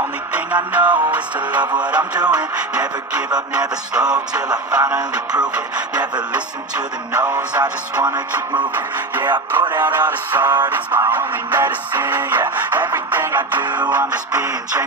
only thing I know is to love what I'm doing. Never give up, never slow, till I finally prove it. Never listen to the no's, I just wanna keep moving. Yeah, I put out all this art, it's my only medicine. Yeah, everything I do, I'm just being genuine.